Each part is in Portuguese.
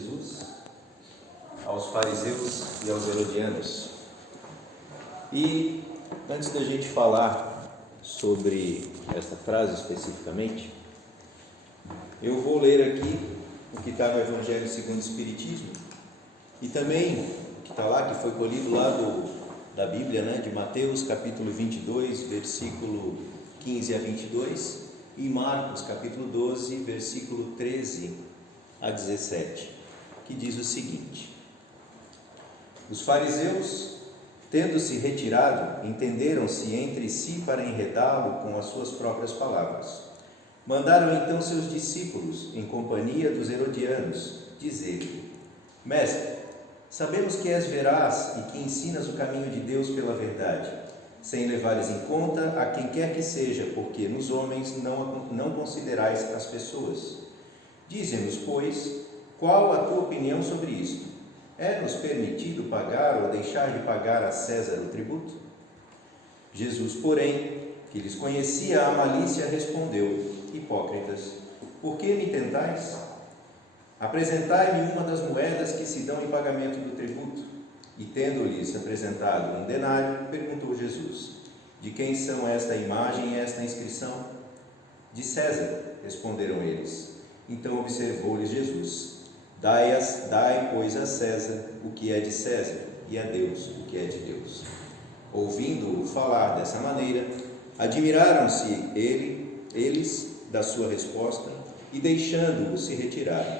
Jesus aos fariseus e aos herodianos. E antes da gente falar sobre essa frase especificamente, eu vou ler aqui o que está no Evangelho segundo o Espiritismo e também o que está lá, que foi colhido lá da Bíblia, né, de Mateus capítulo 22, versículo 15 a 22, e Marcos capítulo 12, versículo 13 a 17, que diz o seguinte: os fariseus, tendo-se retirado, entenderam-se entre si para enredá-lo com as suas próprias palavras. Mandaram então seus discípulos, em companhia dos herodianos, dizer-lhe: Mestre, sabemos que és veraz e que ensinas o caminho de Deus pela verdade, sem levares em conta a quem quer que seja, porque nos homens não considerais as pessoas. Dize-nos, pois, qual a tua opinião sobre isto? É-nos permitido pagar ou deixar de pagar a César o tributo? Jesus, porém, que lhes conhecia a malícia, respondeu: Hipócritas, por que me tentais? Apresentai-me uma das moedas que se dão em pagamento do tributo. E tendo-lhes apresentado um denário, perguntou Jesus: de quem são esta imagem e esta inscrição? De César, responderam eles. Então observou-lhes Jesus: Dai, pois, a César o que é de César, e a Deus o que é de Deus. Ouvindo-o falar dessa maneira, admiraram-se eles da sua resposta, e deixando-o se retiraram.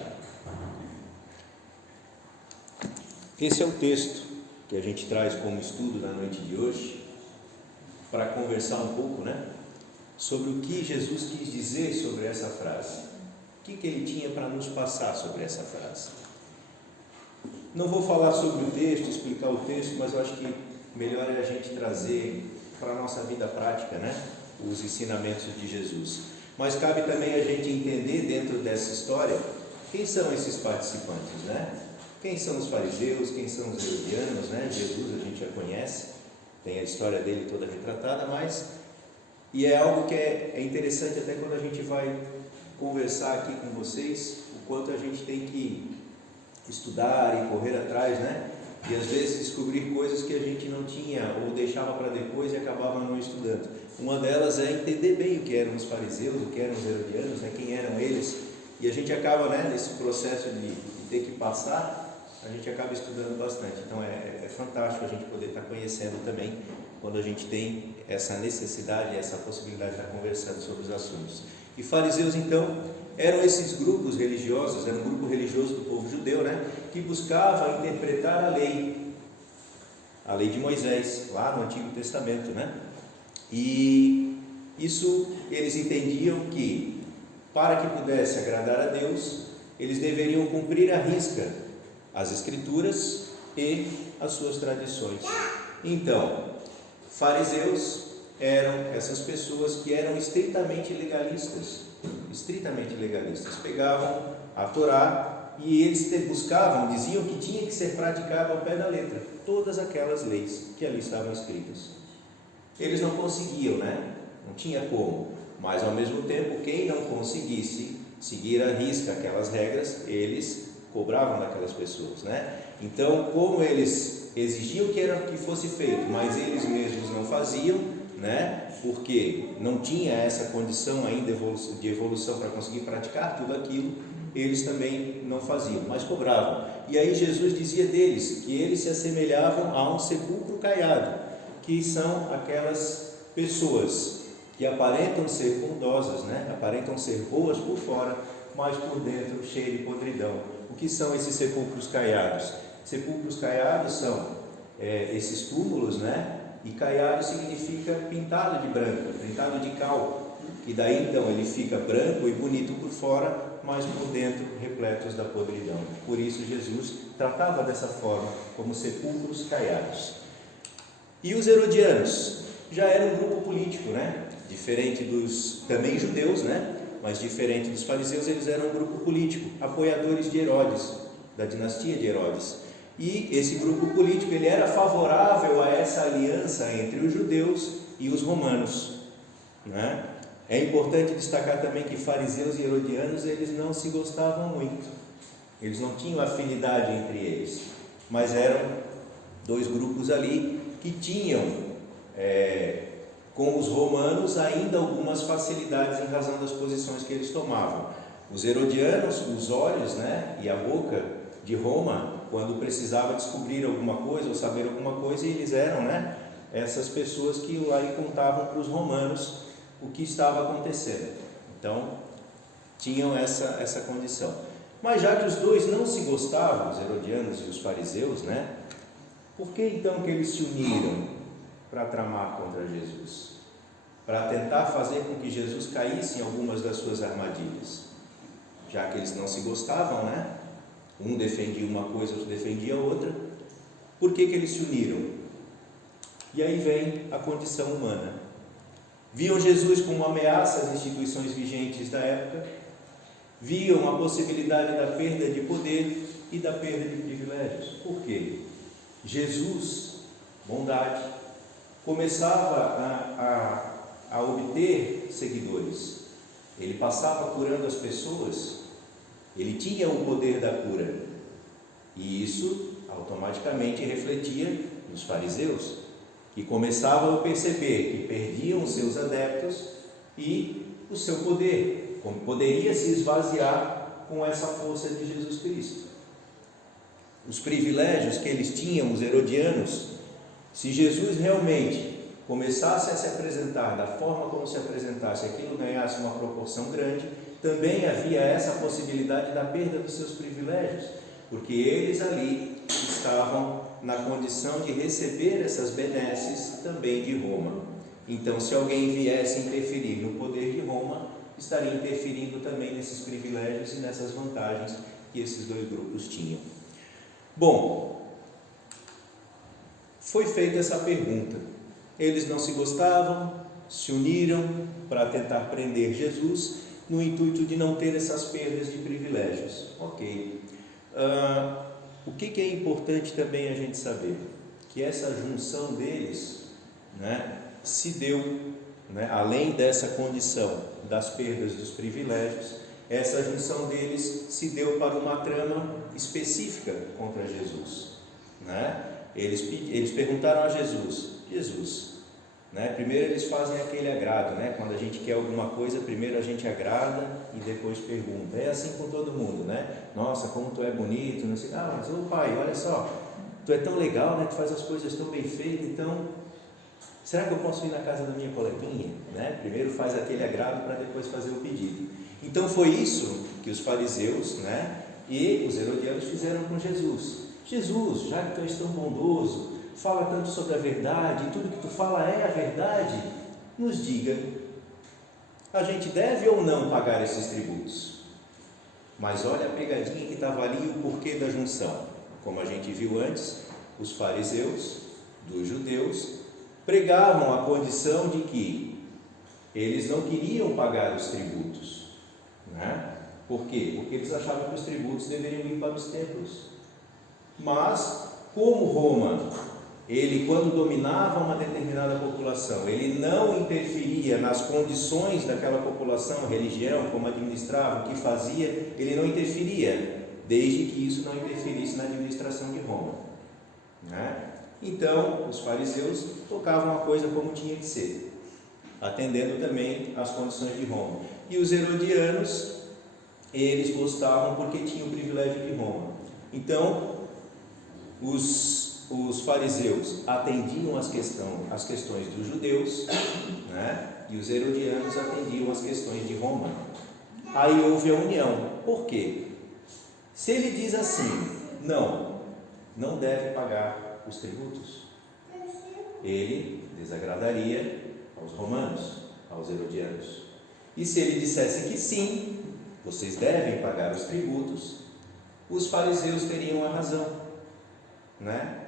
Esse é o texto que a gente traz como estudo na noite de hoje, para conversar um pouco, sobre o que Jesus quis dizer sobre essa frase. O que ele tinha para nos passar sobre essa frase? Não vou falar sobre o texto, explicar o texto, mas eu acho que melhor é a gente trazer para a nossa vida prática, os ensinamentos de Jesus. Mas cabe também a gente entender dentro dessa história quem são esses participantes, Quem são os fariseus, quem são os herodianos, Jesus a gente já conhece, tem a história dele toda retratada, e é algo que é interessante até quando a gente vai conversar aqui com vocês, o quanto a gente tem que estudar e correr atrás, e às vezes descobrir coisas que a gente não tinha ou deixava para depois e acabava não estudando. Uma delas é entender bem o que eram os fariseus, o que eram os herodianos, quem eram eles, e a gente acaba, nesse processo de ter que passar, a gente acaba estudando bastante. Então é fantástico a gente poder estar conhecendo também, quando a gente tem essa necessidade, essa possibilidade de estar conversando sobre os assuntos. E fariseus, então, eram esses grupos religiosos, era um grupo religioso do povo judeu, que buscava interpretar a lei de Moisés, lá no Antigo Testamento, E isso eles entendiam que, para que pudesse agradar a Deus, eles deveriam cumprir à risca as Escrituras e as suas tradições. Então, fariseus eram essas pessoas que eram estritamente legalistas, pegavam a Torá e eles buscavam, diziam que tinha que ser praticado ao pé da letra, todas aquelas leis que ali estavam escritas. Eles não conseguiam, não tinha como, mas ao mesmo tempo, quem não conseguisse seguir à risca aquelas regras, eles cobravam daquelas pessoas, Então, como eles exigiam que fosse feito, mas eles mesmos não faziam, porque não tinha essa condição ainda de evolução para conseguir praticar tudo aquilo, eles também não faziam, mas cobravam. E aí Jesus dizia deles que eles se assemelhavam a um sepulcro caiado, que são aquelas pessoas que aparentam ser bondosas, aparentam ser boas por fora, mas por dentro cheio de podridão. O que são esses sepulcros caiados? Sepulcros caiados são esses túmulos, e caiado significa pintado de branco, pintado de cal, e daí então ele fica branco e bonito por fora, mas por dentro repletos da podridão. Por isso Jesus tratava dessa forma, como sepulcros caiados. E os herodianos já eram um grupo político, diferente dos também judeus, mas diferente dos fariseus, eles eram um grupo político, apoiadores de Herodes, da dinastia de Herodes. E esse grupo político ele era favorável a essa aliança entre os judeus e os romanos, É importante destacar também que fariseus e herodianos eles não se gostavam muito, eles não tinham afinidade entre eles, mas eram dois grupos ali que tinham com os romanos ainda algumas facilidades em razão das posições que eles tomavam. Os herodianos, os olhos, né, e a boca de Roma, quando precisava descobrir alguma coisa ou saber alguma coisa, eles eram, né, essas pessoas que lá contavam para os romanos o que estava acontecendo. Então, tinham essa condição. Mas já que os dois não se gostavam, os herodianos e os fariseus, né, por que então que eles se uniram para tramar contra Jesus? Para tentar fazer com que Jesus caísse em algumas das suas armadilhas. Já que eles não se gostavam, né? Um defendia uma coisa, outro defendia outra. Por que eles se uniram? E aí vem a condição humana. Viam Jesus como uma ameaça às instituições vigentes da época, viam a possibilidade da perda de poder e da perda de privilégios. Por quê? Jesus, bondade, começava a obter seguidores. Ele passava curando as pessoas, ele tinha o poder da cura, e isso automaticamente refletia nos fariseus, que começavam a perceber que perdiam os seus adeptos e o seu poder, como poderia se esvaziar com essa força de Jesus Cristo. Os privilégios que eles tinham, os herodianos, se Jesus realmente começasse a se apresentar da forma como se apresentasse, aquilo ganhasse uma proporção grande, também havia essa possibilidade da perda dos seus privilégios, porque eles ali estavam na condição de receber essas benesses também de Roma. Então, se alguém viesse interferir no poder de Roma, estaria interferindo também nesses privilégios e nessas vantagens que esses dois grupos tinham. Bom, foi feita essa pergunta. Eles não se gostavam, se uniram para tentar prender Jesus, no intuito de não ter essas perdas de privilégios. Ok. O que é importante também a gente saber? Que essa junção deles, né, se deu, né, além dessa condição das perdas dos privilégios, essa junção deles se deu para uma trama específica contra Jesus, né? Eles perguntaram a Jesus, né? Primeiro eles fazem aquele agrado, né? Quando a gente quer alguma coisa, primeiro a gente agrada e depois pergunta. É assim com todo mundo, né? Nossa, como tu é bonito, não sei. Mas ô pai, olha só, tu é tão legal, né? Tu faz as coisas tão bem feitas, então será que eu posso ir na casa da minha coleguinha, né? Primeiro faz aquele agrado para depois fazer o pedido. Então foi isso que os fariseus, né, e os herodianos fizeram com Jesus. Jesus, já que tu és tão bondoso, fala tanto sobre a verdade, e tudo que tu fala é a verdade, nos diga, a gente deve ou não pagar esses tributos? Mas olha a pegadinha que estava ali e o porquê da junção. Como a gente viu antes, os fariseus dos judeus pregavam a condição de que eles não queriam pagar os tributos, né? Por quê? Porque eles achavam que os tributos deveriam ir para os templos. Mas, como Roma, ele quando dominava uma determinada população, ele não interferia nas condições daquela população, religião, como administrava, o que fazia, ele não interferia, desde que isso não interferisse na administração de Roma, né? Então, os fariseus tocavam a coisa como tinha que ser, atendendo também às condições de Roma. E os herodianos, eles gostavam porque tinham o privilégio de Roma. Então, os fariseus atendiam as questões dos judeus, né? E os herodianos atendiam as questões de Roma. Aí houve a união. Por quê? Se ele diz assim, não deve pagar os tributos, ele desagradaria aos romanos, aos herodianos. E se ele dissesse que sim, vocês devem pagar os tributos, os fariseus teriam a razão, né?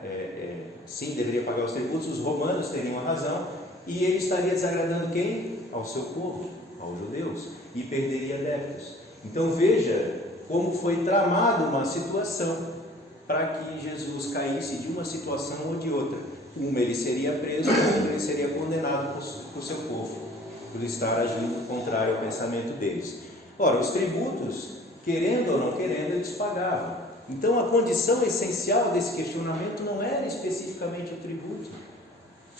Sim, deveria pagar os tributos, os romanos teriam a razão, e ele estaria desagradando quem? Ao seu povo, aos judeus, e perderia adeptos. Então veja como foi tramada uma situação para que Jesus caísse de uma situação ou de outra. Uma ele seria preso, outra ele seria condenado por seu povo, por estar agindo contrário ao pensamento deles. Ora, os tributos querendo ou não querendo, eles pagavam. Então a condição essencial desse questionamento não era especificamente o tributo.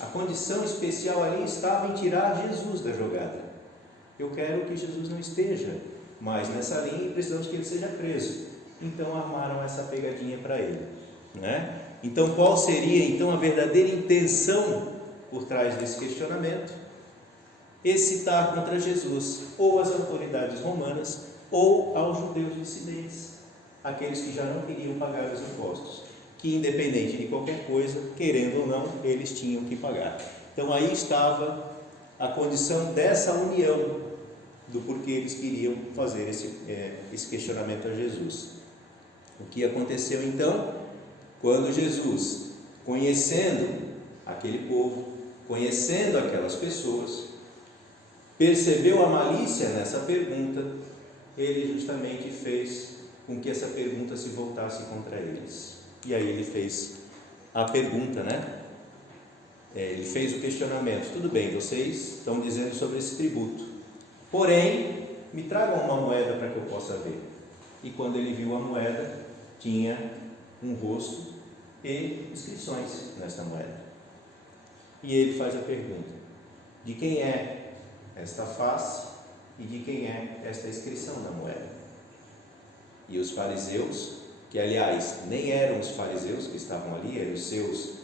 A condição especial ali estava em tirar Jesus da jogada. Eu quero que Jesus não esteja mais nessa linha e precisamos que ele seja preso. Então armaram essa pegadinha para ele, né? Então qual seria então a verdadeira intenção por trás desse questionamento? Excitar contra Jesus ou as autoridades romanas ou aos judeus dissidentes, aqueles que já não queriam pagar os impostos, que independente de qualquer coisa, querendo ou não, eles tinham que pagar. Então aí estava a condição dessa união, do porquê eles queriam fazer esse questionamento a Jesus. O que aconteceu então? Quando Jesus, conhecendo aquele povo, conhecendo aquelas pessoas, percebeu a malícia nessa pergunta, ele justamente fez com que essa pergunta se voltasse contra eles. E aí ele fez a pergunta, né? Ele fez o questionamento. Tudo bem, vocês estão dizendo sobre esse tributo, porém, me tragam uma moeda para que eu possa ver. E quando ele viu a moeda, tinha um rosto e inscrições nesta moeda. E ele faz a pergunta: de quem é esta face e de quem é esta inscrição na moeda? E os fariseus, que aliás nem eram os fariseus que estavam ali, eram os seus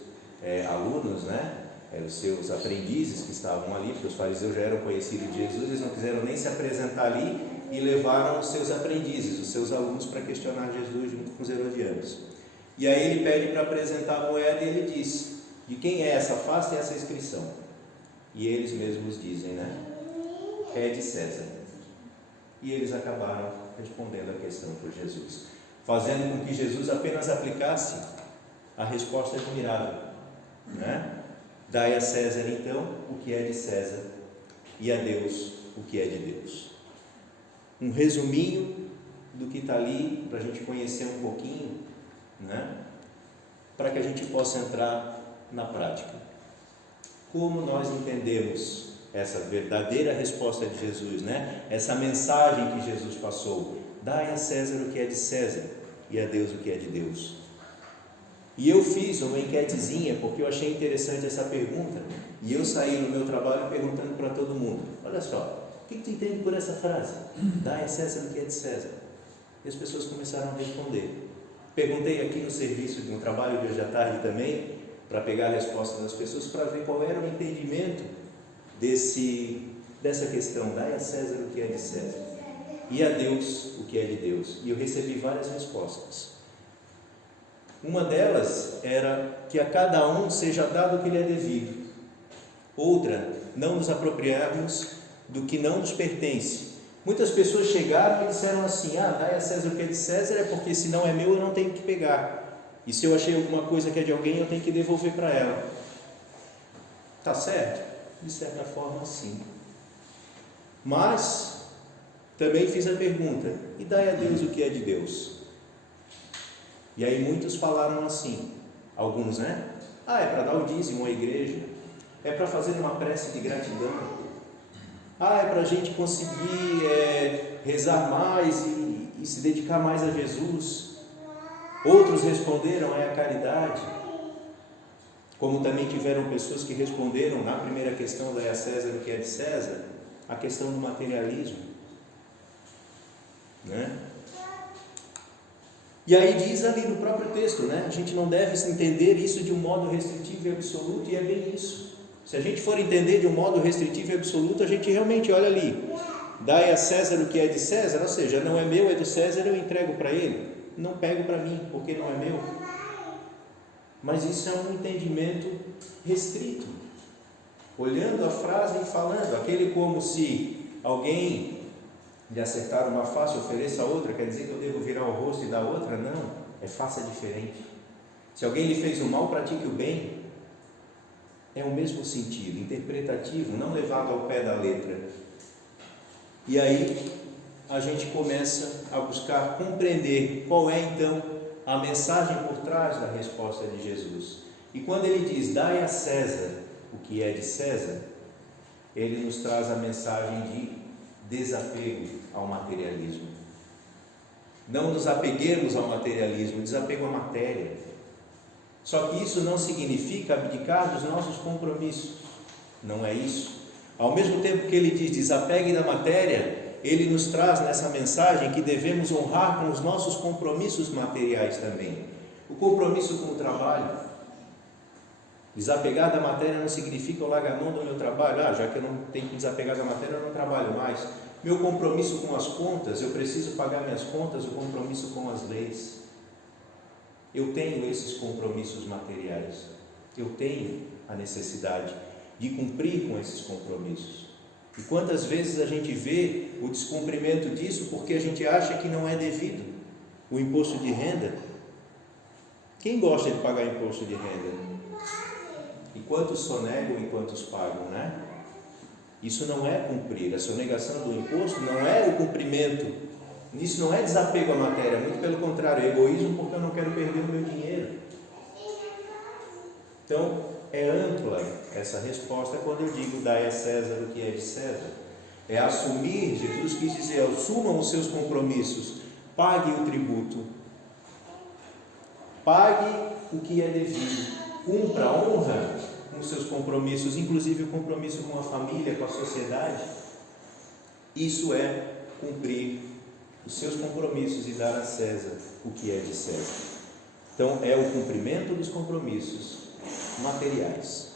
alunos, né? Eram os seus aprendizes que estavam ali, porque os fariseus já eram conhecidos de Jesus, eles não quiseram nem se apresentar ali e levaram os seus aprendizes, os seus alunos, para questionar Jesus junto com os herodianos. E aí ele pede para apresentar a moeda e ele diz: de quem é essa face e essa inscrição? E eles mesmos dizem, né? É de César. E eles acabaram respondendo a questão por Jesus, fazendo com que Jesus apenas aplicasse a resposta admirável, né? Dai a César então o que é de César e a Deus o que é de Deus. Um resuminho do que está ali para a gente conhecer um pouquinho, né? Para que a gente possa entrar na prática. Como nós entendemos essa verdadeira resposta de Jesus, né? Essa mensagem que Jesus passou: dai a César o que é de César e a Deus o que é de Deus. E eu fiz uma enquetezinha porque eu achei interessante essa pergunta, e eu saí no meu trabalho perguntando para todo mundo: olha só, o que tu entende por essa frase? Dai a César o que é de César. E as pessoas começaram a responder. Perguntei aqui no serviço, no trabalho de hoje à tarde também, para pegar a resposta das pessoas, para ver qual era o entendimento dessa questão: dai a César o que é de César e a Deus o que é de Deus. E eu recebi várias respostas. Uma delas era que a cada um seja dado o que lhe é devido. Outra, não nos apropriarmos do que não nos pertence. Muitas pessoas chegaram e disseram assim: dai a César o que é de César, é porque se não é meu eu não tenho que pegar, e se eu achei alguma coisa que é de alguém eu tenho que devolver para ela. Está certo? De certa forma sim. Mas também fiz a pergunta: e dai a Deus o que é de Deus? E aí muitos falaram assim, alguns, né? É para dar o dízimo à igreja, é para fazer uma prece de gratidão, é para a gente conseguir rezar mais e se dedicar mais a Jesus. Outros responderam: é a caridade. Como também tiveram pessoas que responderam na primeira questão: dai a César o que é de César, a questão do materialismo, né? E aí diz ali no próprio texto, né? A gente não deve entender isso de um modo restritivo e absoluto, e é bem isso. Se a gente for entender de um modo restritivo e absoluto, a gente realmente olha ali: dai a César o que é de César, ou seja, não é meu, é do César, eu entrego para ele, não pego para mim, porque não é meu. Mas isso é um entendimento restrito, olhando a frase e falando, aquele como se alguém de acertar uma face ofereça a outra, quer dizer que eu devo virar o rosto e dar outra? Não, faça diferente. Se alguém lhe fez o mal, pratique o bem. É o mesmo sentido, interpretativo, não levado ao pé da letra. E aí a gente começa a buscar compreender qual é então a mensagem por trás da resposta de Jesus. E quando ele diz: dai a César o que é de César, ele nos traz a mensagem de desapego ao materialismo. Não nos apeguemos ao materialismo, desapego à matéria. Só que isso não significa abdicar dos nossos compromissos. Não é isso. Ao mesmo tempo que ele diz desapegue da matéria, ele nos traz nessa mensagem que devemos honrar com os nossos compromissos materiais também. O compromisso com o trabalho. Desapegar da matéria não significa eu largar a mão do meu trabalho. Já que eu não tenho que desapegar da matéria, eu não trabalho mais. Meu compromisso com as contas, eu preciso pagar minhas contas, o compromisso com as leis. Eu tenho esses compromissos materiais. Eu tenho a necessidade de cumprir com esses compromissos. E quantas vezes a gente vê o descumprimento disso porque a gente acha que não é devido. O imposto de renda. Quem gosta de pagar imposto de renda? E quantos sonegam e quantos pagam, né? Isso não é cumprir. A sonegação do imposto não é o cumprimento. Isso não é desapego à matéria, muito pelo contrário, é egoísmo porque eu não quero perder o meu dinheiro. Então, é ampla essa resposta quando eu digo dai a César o que é de César. É assumir, Jesus quis dizer, assumam os seus compromissos, pague o tributo, pague o que é devido, cumpra, honra com os seus compromissos, inclusive o compromisso com a família, com a sociedade. Isso é cumprir os seus compromissos e dar a César o que é de César. Então, é o cumprimento dos compromissos materiais.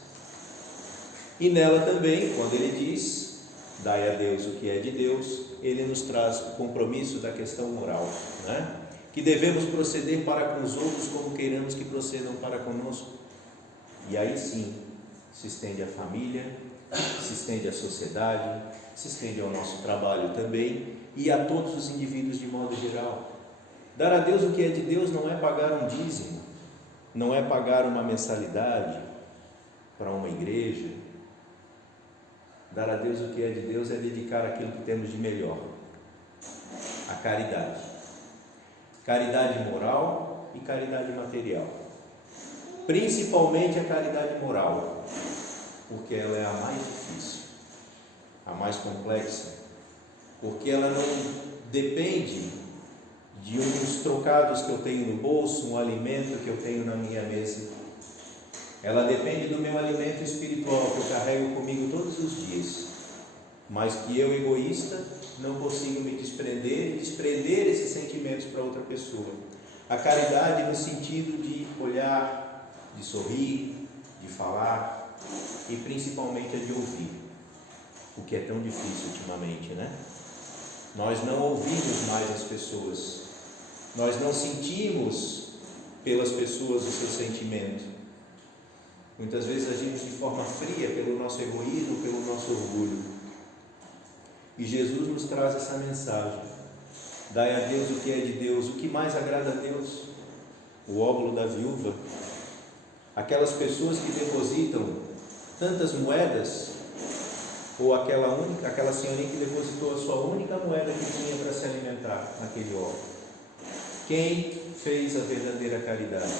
E nela também, quando ele diz, dai a Deus o que é de Deus, ele nos traz o compromisso da questão moral, né? Que devemos proceder para com os outros como queiramos que procedam para conosco. E aí sim, se estende à família, se estende à sociedade, se estende ao nosso trabalho também e a todos os indivíduos de modo geral. Dar a Deus o que é de Deus não é pagar um dízimo, não é pagar uma mensalidade para uma igreja. Dar a Deus o que é de Deus é dedicar aquilo que temos de melhor, a caridade. Caridade moral e caridade material. Principalmente a caridade moral, porque ela é a mais difícil, a mais complexa, porque ela não depende de uns trocados que eu tenho no bolso, um alimento que eu tenho na minha mesa. Ela depende do meu alimento espiritual que eu carrego comigo todos os dias, mas que eu, egoísta, não consigo me desprender esses sentimentos para outra pessoa. A caridade no sentido de olhar, de sorrir, de falar e principalmente a de ouvir, o que é tão difícil ultimamente, né? Nós não ouvimos mais as pessoas, nós não sentimos pelas pessoas o seu sentimento. Muitas vezes agimos de forma fria pelo nosso egoísmo, pelo nosso orgulho. E Jesus nos traz essa mensagem: dai a Deus o que é de Deus. O que mais agrada a Deus? O óbolo da viúva, aquelas pessoas que depositam tantas moedas, ou aquela senhorinha que depositou a sua única moeda que tinha para se alimentar naquele óbolo. Quem fez a verdadeira caridade?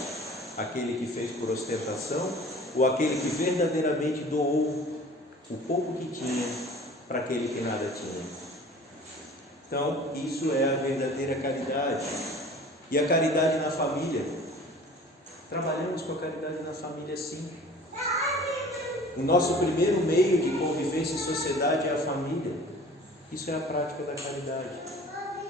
Aquele que fez por ostentação ou aquele que verdadeiramente doou o pouco que tinha para aquele que nada tinha? Então, isso é a verdadeira caridade. E a caridade na família? Trabalhamos com a caridade na família, sim. O nosso primeiro meio de convivência em sociedade é a família. Isso é a prática da caridade.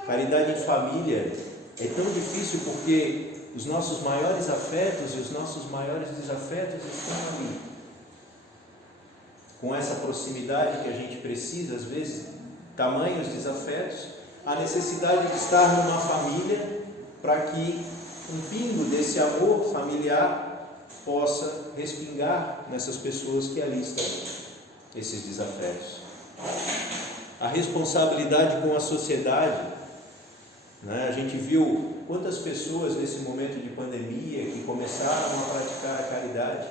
Caridade em família é tão difícil porque os nossos maiores afetos e os nossos maiores desafetos estão ali. Com essa proximidade que a gente precisa, às vezes, tamanhos desafetos, a necessidade de estar numa família para que um pingo desse amor familiar possa respingar nessas pessoas que ali estão, esses desafetos. A responsabilidade com a sociedade, né? A gente viu quantas pessoas nesse momento de pandemia que começaram a praticar a caridade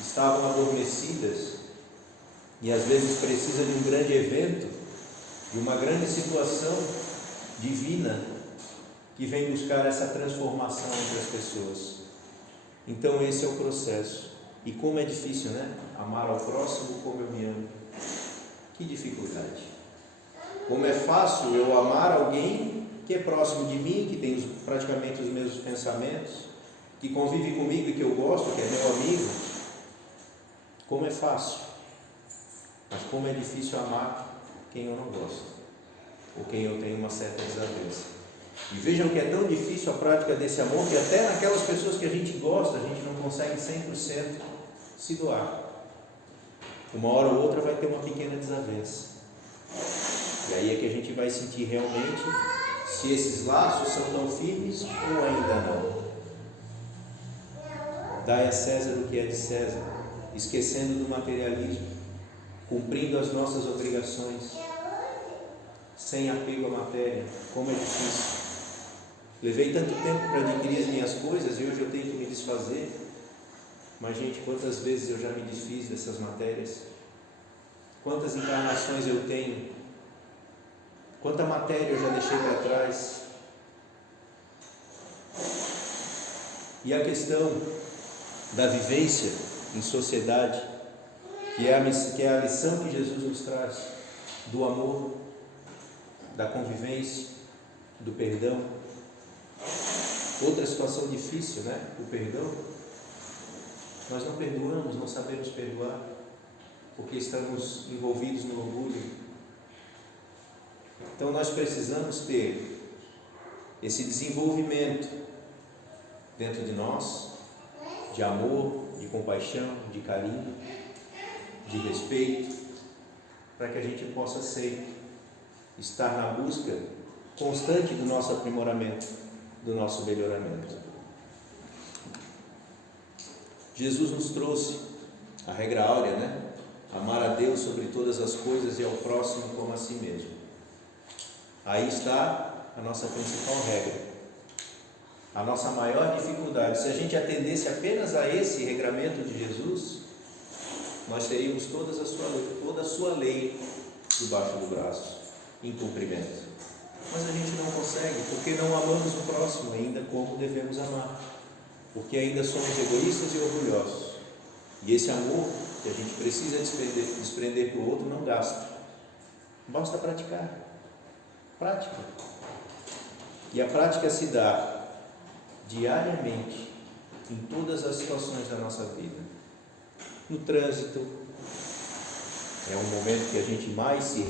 estavam adormecidas e às vezes precisa de um grande evento, de uma grande situação divina que vem buscar essa transformação entre as pessoas. Então esse é o processo. E como é difícil, né? Amar ao próximo como eu me amo. Que dificuldade. Como é fácil eu amar alguém que é próximo de mim, que tem praticamente os mesmos pensamentos, que convive comigo e que eu gosto, que é meu amigo. Como é fácil, mas como é difícil amar quem eu não gosto, ou quem eu tenho uma certa desavença. E vejam que é tão difícil a prática desse amor, que até naquelas pessoas que a gente gosta, a gente não consegue 100% se doar. Uma hora ou outra vai ter uma pequena desavença. E aí é que a gente vai sentir realmente se esses laços são tão firmes ou ainda não. Dai a César o que é de César, esquecendo do materialismo, cumprindo as nossas obrigações, sem apego à matéria. Como é difícil. Levei tanto tempo para adquirir as minhas coisas e hoje eu tenho que me desfazer. Mas, gente, quantas vezes eu já me desfiz dessas matérias? Quantas encarnações eu tenho? Quanta matéria eu já deixei para trás? E a questão da vivência em sociedade, que é a lição que Jesus nos traz, do amor, da convivência, do perdão. Outra situação difícil, né? O perdão. Nós não perdoamos, não sabemos perdoar, porque estamos envolvidos no orgulho. Então nós precisamos ter esse desenvolvimento dentro de nós, de amor, de compaixão, de carinho, de respeito, para que a gente possa estar na busca constante do nosso aprimoramento, do nosso melhoramento. Jesus nos trouxe a regra áurea, né? Amar a Deus sobre todas as coisas e ao próximo como a si mesmo. Aí está a nossa principal regra. A nossa maior dificuldade, se a gente atendesse apenas a esse regramento de Jesus, nós teríamos toda a sua lei debaixo do braço, em cumprimento. Mas a gente não consegue, porque não amamos o próximo ainda como devemos amar, porque ainda somos egoístas e orgulhosos. E esse amor que a gente precisa desprender para o outro não basta praticar. Prática. E a prática se dá diariamente em todas as situações da nossa vida. No trânsito, é um momento que a gente mais se